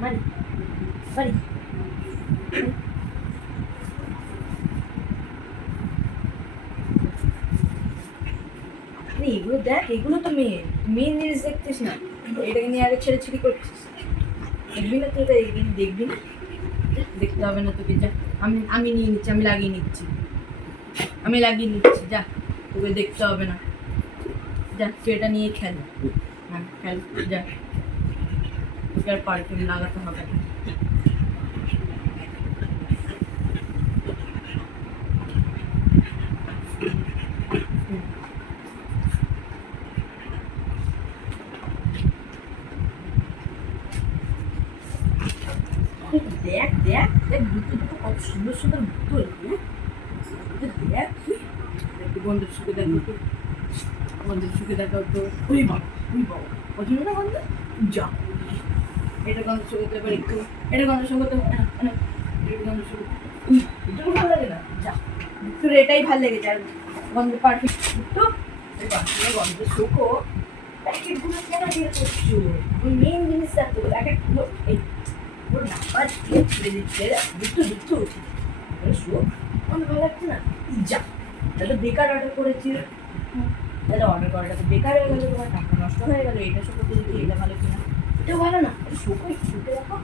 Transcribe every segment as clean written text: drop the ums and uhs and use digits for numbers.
মারি মারি এগুলো দেখ, এগুলো তো মেন জিনিস দেখছিস না, এটাকে নিয়ে আগে ছেড়েছিড়ি করছিস। দেখবি না তুই, দেখবি না, দেখতে হবে না তোকে, যা আমি নিয়ে নিচ্ছি, আমি লাগিয়ে নিচ্ছি, যা তোকে দেখতে হবে না, যা তুই এটা নিয়ে খেল। হ্যাঁ খেল, যা, তোকে আর পারফিউম লাগাতে হবে না। দেখ দেখ দেখ, দুটো কত সুন্দর সুন্দর দুটো, দেখ একটু বন্ধুর সুখে দেখো তো, বন্ধুর সুখে দেখাও তো। ওই বাবা, পছন্দ না গন্ধ, যা এটা গন্ধ সুখে তো এবার একটু, এটা গন্ধ সুখে তো, এটা গন্ধ সুখে, এটা ভালো লাগে না, যা তোর এটাই ভালো লেগেছে। আর গন্ধ পারফেক্ট তো গন্ধ সুখো, প্যাকেটগুলো কেন দিয়ে করছো? মেন জিনিসটা তো প্যাকেটগুলো, এই ওর নাম্বার ছেড়ে দিচ্ছে, দুটো আমার ভালো লাগছে না, যা এটা বেকার অর্ডার করেছি, এটা অর্ডার করাটা তো বেকার হয়ে গেলো, তোমার টাকা নষ্ট হয়ে গেলো। এটা শুকো দিয়েছি, এটা ভালো কিনা, এটাও ভালো না, শুকো শুকে রাখো,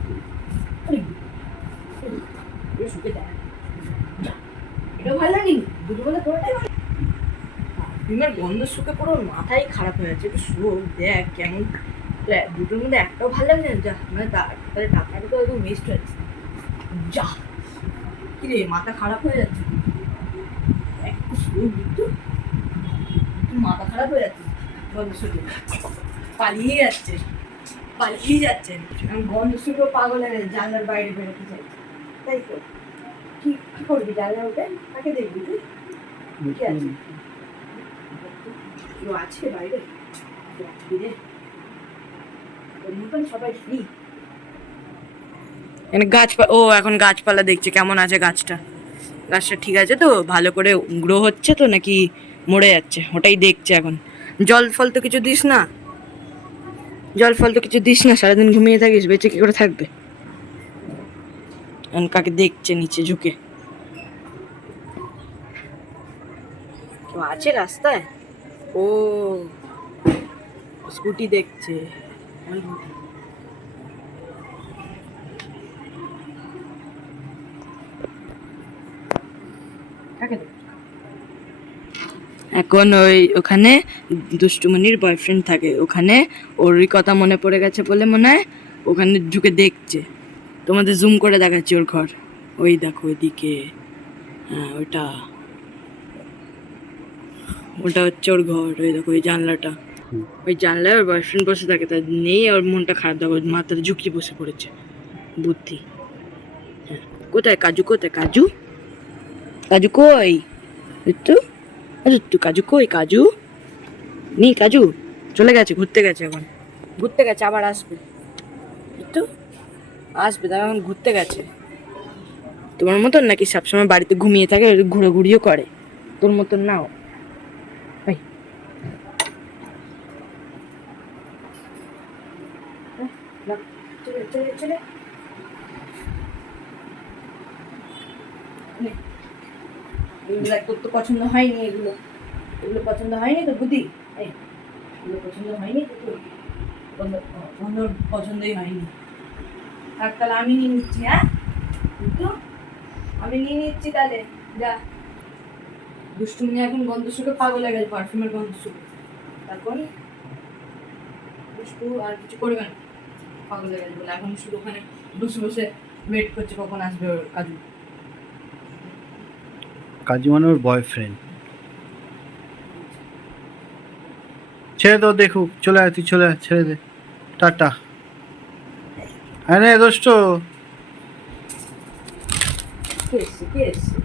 শুকে দেখ, এটাও ভালো লাগেনি, দুটো বলে তোরটাই ভালো। তোমার গন্ধ শুকে পুরো মাথাই খারাপ হয়ে যাচ্ছে, একটু শুক দেখ কেমন, দুটোর মধ্যে একটাও ভালো লাগছে না, যা মানে তাহলে টাকাটা তো একদম ওয়েস্ট হচ্ছে, যা কিরে মাথা খারাপ হয়ে যাচ্ছে, একটু শুক, একটু মাথা খারাপ হয়ে যাচ্ছে, গন্ধ শুকে পালিয়ে যাচ্ছে, আমি গন্ধ শুকেও পাগল হয়ে গেছে, জানলার বাইরে বেরোতে চাইছি, তাই তো কি করবি জানলা উঠে, তাকে দেখবি তুই, কি আছে, কেউ আছে বাইরে, সবাই ফ্রি। এখন গাছপালা দেখছে কেমন আছে গাছটা ঠিক আছে তো, ভালো করে গ্রো হচ্ছে তো নাকি মরে যাচ্ছে, ওটাই দেখছে এখন। জল ফল তো কিছু দিস না, সারাদিন ঘুমিয়ে থাকিস, বেঁচে কি করে থাকবে? কাকে দেখছে নিচে ঝুঁকে, কেউ আছে রাস্তায়, ও স্কুটি দেখছে, এখন ওখানে দুষ্টুমনির বয়ফ্রেন্ড থাকে, ওখানে ওরই কথা মনে পড়ে গেছে বলে মনে হয় ওখানে ঝুঁকে দেখছে। তোমাদের জুম করে দেখাচ্ছি ওর ঘর, ওই দেখো ওইদিকে, হ্যাঁ ওটা হচ্ছে ওর ঘর, ওই দেখো ওই জানলাটা, ওই জানলায় ওর বয়ফ্রেন্ড বসে থাকে, তার নেই, ওর মনটা খারাপ, দেখো মাথাটা ঝুঁকিয়ে বসে পড়েছে, বুদ্ধি। হ্যাঁ কোথায় কাজু, কাজু কই তুই, কাজু কই, কাজু নেই, কাজু চলে গেছে, ঘুরতে গেছে, আবার আসবে, তার এখন ঘুরতে গেছে। তোমার মতন নাকি সবসময় বাড়িতে ঘুমিয়ে থাকে, ঘুরিও করে, তোর মতন নাও। তোর তো পছন্দ হয়নি, এগুলো পছন্দ হয়নি তো বুদ্ধি, এগুলো পছন্দ হয়নি তো, পছন্দই হয়নি। আর তাহলে আমি নিয়ে নিচ্ছি, হ্যাঁ আমি নিয়ে নিচ্ছি, তাহলে যা। দুষ্টুমি এখন গন্ধ শুকে পাগল হয়ে গেছে, পারফিউমের গন্ধ শুকে, তারপর দুষ্টু আর কিছু করবে না, পাগল হয়ে গেছে বলে এখন শুধু ওখানে বসে বসে ওয়েট করছে কখন আসবে ওর কাজু মানে ওর বয়ফ্রেন্ড। ছেড়ে দাও, দেখুক, চলে আয়, তুই চলে আয়, ছেড়ে দে, টাটা। হ্যাঁ রে দোষ্ট, কে এসছে